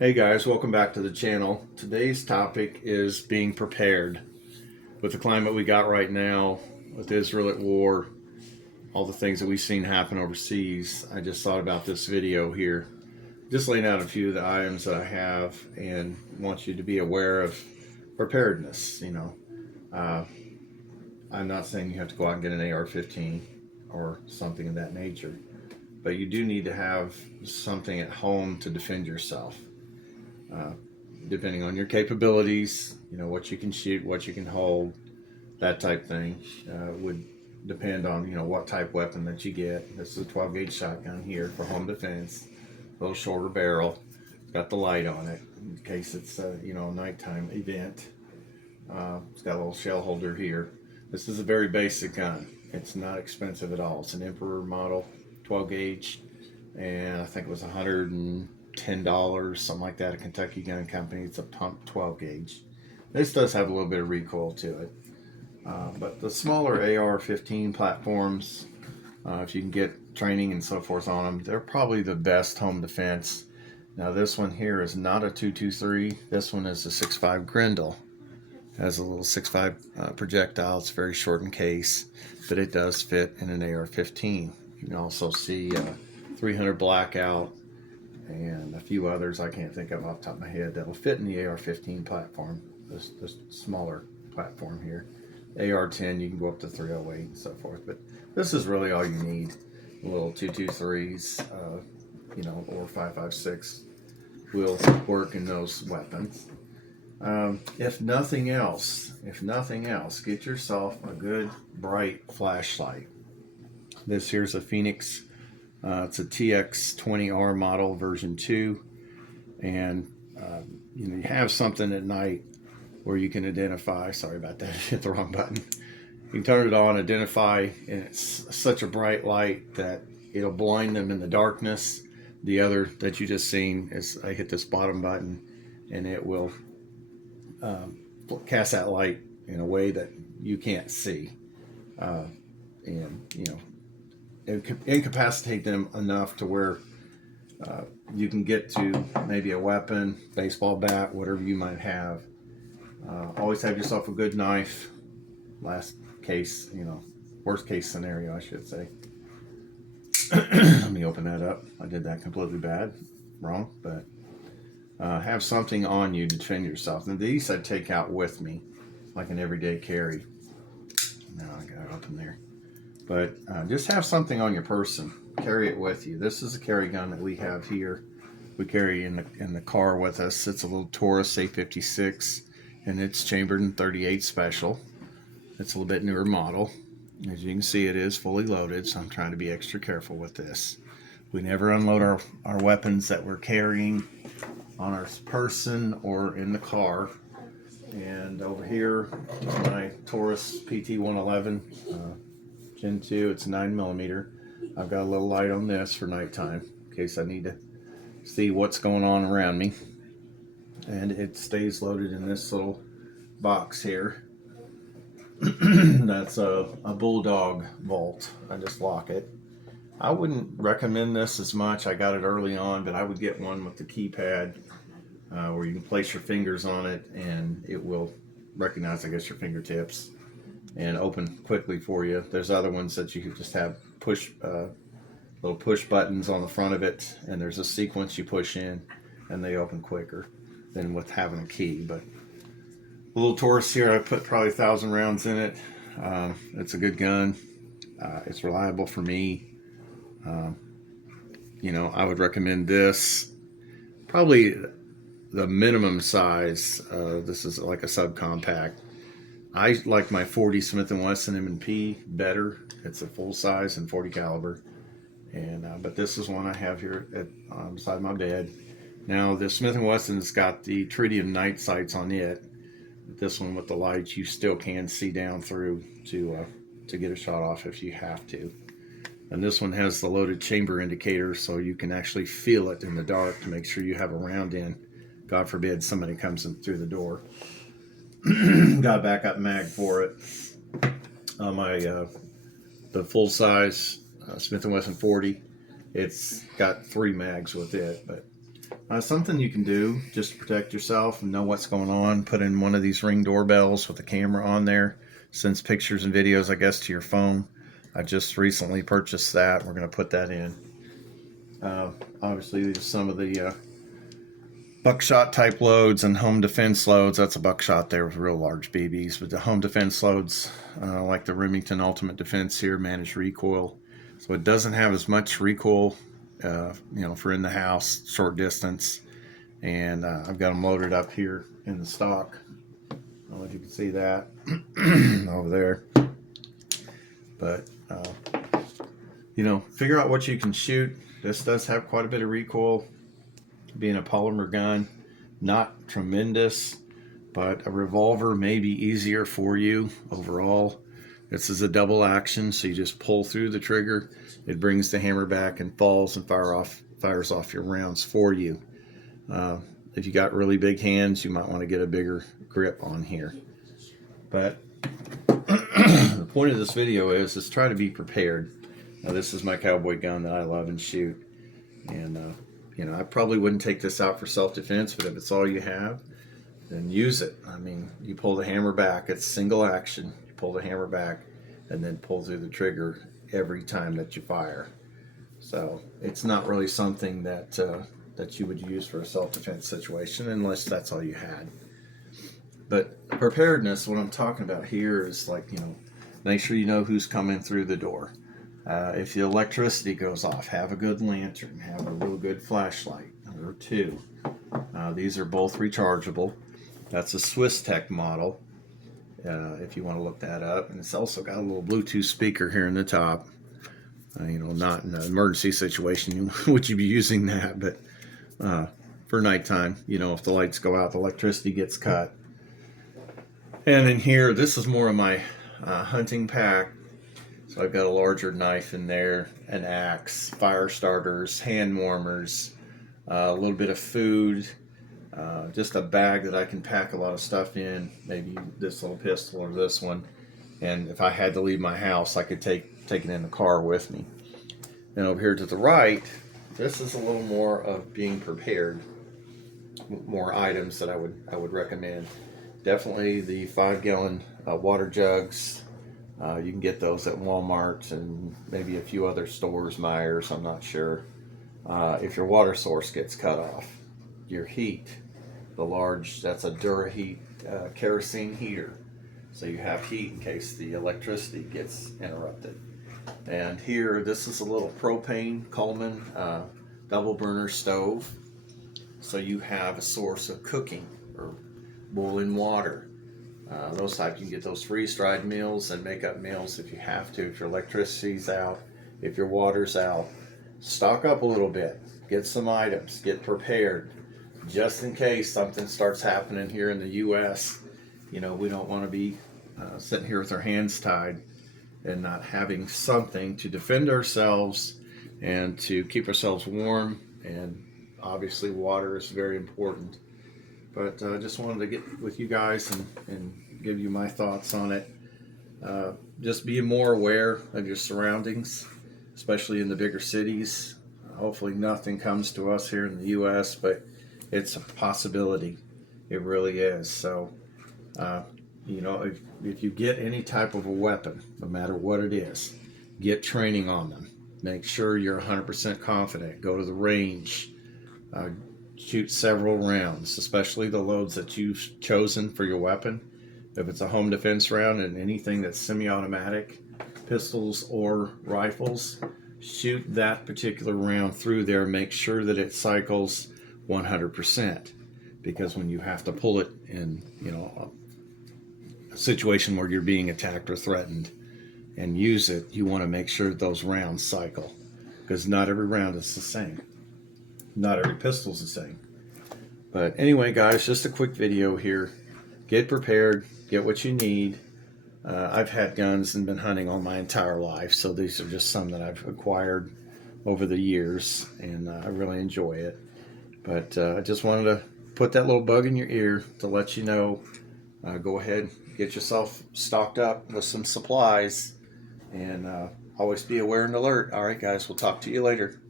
Hey guys, welcome back to the channel. Today's topic is being prepared. With the climate we got right now, with Israel at war, all the things that we've seen happen overseas, I just thought about this video here. Just laying out a few of the items that I have and want you to be aware of preparedness. Uh, I'm not saying you have to go out and get an AR-15 or something of that nature, but you do need to have something at home to defend yourself. Uh, Depending on your capabilities, what you can shoot, what you can hold, that type thing would depend on what type weapon that you get. This is a 12 gauge shotgun here for home defense, a little shorter barrel. It's got the light on it in case it's a nighttime event. It's got a little shell holder here. This is a very basic gun. It's not expensive at all. It's an Emperor model, 12 gauge, and I think it was $110, something like that, at Kentucky Gun Company. It's a 12 gauge. This does have a little bit of recoil to it. But the smaller AR-15 platforms, if you can get training and so forth on them, they're probably the best home defense. Now this one here is not a 223. This one is a 6.5 Grendel. It has a little 6.5 projectile. It's very short in case, but it does fit in an AR-15. You can also see 300 Blackout and a few others I can't think of off the top of my head that will fit in the AR-15 platform, this smaller platform here. AR-10, you can go up to 308 and so forth, but this is really all you need. Little 223s, or 5.56 will work in those weapons. If nothing else, get yourself a good bright flashlight. This here's a Phoenix. It's a TX20R model version 2, and you have something at night where you can identify. Sorry about that, hit the wrong button. You can turn it on, identify, and it's such a bright light that it'll blind them in the darkness. The other that you just seen is I hit this bottom button, and it will cast that light in a way that you can't see, and incapacitate them enough to where you can get to maybe a weapon, baseball bat, whatever you might have. Always have yourself a good knife. Worst case scenario, I should say. Let me open that up. I did that completely wrong, but have something on you to defend yourself. And these I take out with me, like an everyday carry. Now I got it open there. But just have something on your person. Carry it with you. This is a carry gun that we have here. We carry in the car with us. It's a little Taurus A56, and it's chambered in 38 special. It's a little bit newer model. As you can see, it is fully loaded, so I'm trying to be extra careful with this. We never unload our weapons that we're carrying on our person or in the car. And over here, my Taurus PT111 Gen 2, it's 9mm. I've got a little light on this for nighttime in case I need to see what's going on around me. And it stays loaded in this little box here. That's a Bulldog Vault. I just lock it. I wouldn't recommend this as much. I got it early on, but I would get one with the keypad where you can place your fingers on it and it will recognize, your fingertips and open quickly for you. There's other ones that you can just have little push buttons on the front of it, and there's a sequence you push in and they open quicker than with having a key. But the little Taurus here, I put probably 1,000 rounds in it. It's a good gun. It's reliable for me. I would recommend this. Probably the minimum size. This is like a subcompact. I like my 40 Smith & Wesson M&P better. It's a full size and 40 caliber. And but this is one I have here beside my bed. Now the Smith & Wesson's got the tritium night sights on it. This one with the lights, you still can see down through to get a shot off if you have to. And this one has the loaded chamber indicator, so you can actually feel it in the dark to make sure you have a round in. God forbid somebody comes in through the door. Got a backup mag for it. The full size Smith & Wesson 40. It's got 3 mags with it, but Something you can do just to protect yourself and know what's going on. Put in one of these Ring doorbells with a camera on there. Sends pictures and videos, I guess, to your phone. I just recently purchased that. We're going to put that in. Obviously, these are some of the buckshot type loads and home defense loads. That's a buckshot there with real large BBs. But the home defense loads, like the Remington Ultimate Defense here, managed recoil. So it doesn't have as much recoil, for in the house, short distance. And I've got them loaded up here in the stock. I don't know if you can see that over there. But, figure out what you can shoot. This does have quite a bit of recoil. Being a polymer gun, not tremendous, but a revolver may be easier for you overall. This is a double action, so you just pull through the trigger. It brings the hammer back and falls and fires off your rounds for you. If you got really big hands, you might want to get a bigger grip on here. But the point of this video is try to be prepared. Now, this is my cowboy gun that I love and shoot. And, I probably wouldn't take this out for self-defense, but if it's all you have, then use it. I mean, you pull the hammer back. It's single action. You pull the hammer back and then pull through the trigger every time that you fire. So it's not really something that you would use for a self-defense situation unless that's all you had. But preparedness, what I'm talking about here is make sure you know who's coming through the door. If the electricity goes off, have a good lantern, have a real good flashlight or two. These are both rechargeable. That's a Swiss-Tech model, if you want to look that up. And it's also got a little Bluetooth speaker here in the top. Not in an emergency situation would you be using that, but for nighttime, if the lights go out, the electricity gets cut. And in here, this is more of my hunting pack. So I've got a larger knife in there, an axe, fire starters, hand warmers, a little bit of food, just a bag that I can pack a lot of stuff in, maybe this little pistol or this one. And if I had to leave my house, I could take it in the car with me. And over here to the right, this is a little more of being prepared, more items that I would recommend. Definitely the 5-gallon water jugs. You can get those at Walmart and maybe a few other stores, Myers, I'm not sure. If your water source gets cut off, your heat, that's a DuraHeat kerosene heater. So you have heat in case the electricity gets interrupted. And here, this is a little propane Coleman double burner stove. So you have a source of cooking or boiling water. Those types, you can get those freeze-dried meals and make up meals if you have to. If your electricity's out, if your water's out, stock up a little bit. Get some items. Get prepared. Just in case something starts happening here in the U.S., we don't want to be sitting here with our hands tied and not having something to defend ourselves and to keep ourselves warm. And obviously, water is very important. But I just wanted to get with you guys and give you my thoughts on it. Just be more aware of your surroundings, especially in the bigger cities. Hopefully nothing comes to us here in the U.S., but it's a possibility. It really is. So, if you get any type of a weapon, no matter what it is, get training on them. Make sure you're 100% confident. Go to the range. Shoot several rounds, especially the loads that you've chosen for your weapon. If it's a home defense round and anything that's semi-automatic, pistols or rifles, shoot that particular round through there. Make sure that it cycles 100%, because when you have to pull it in, a situation where you're being attacked or threatened and use it, you want to make sure those rounds cycle, because not every round is the same. Not every pistol's the same. But anyway, guys, just a quick video here. Get prepared. Get what you need. I've had guns and been hunting all my entire life, so these are just some that I've acquired over the years, and I really enjoy it. But I just wanted to put that little bug in your ear to let you know. Go ahead, get yourself stocked up with some supplies, and always be aware and alert. All right, guys, we'll talk to you later.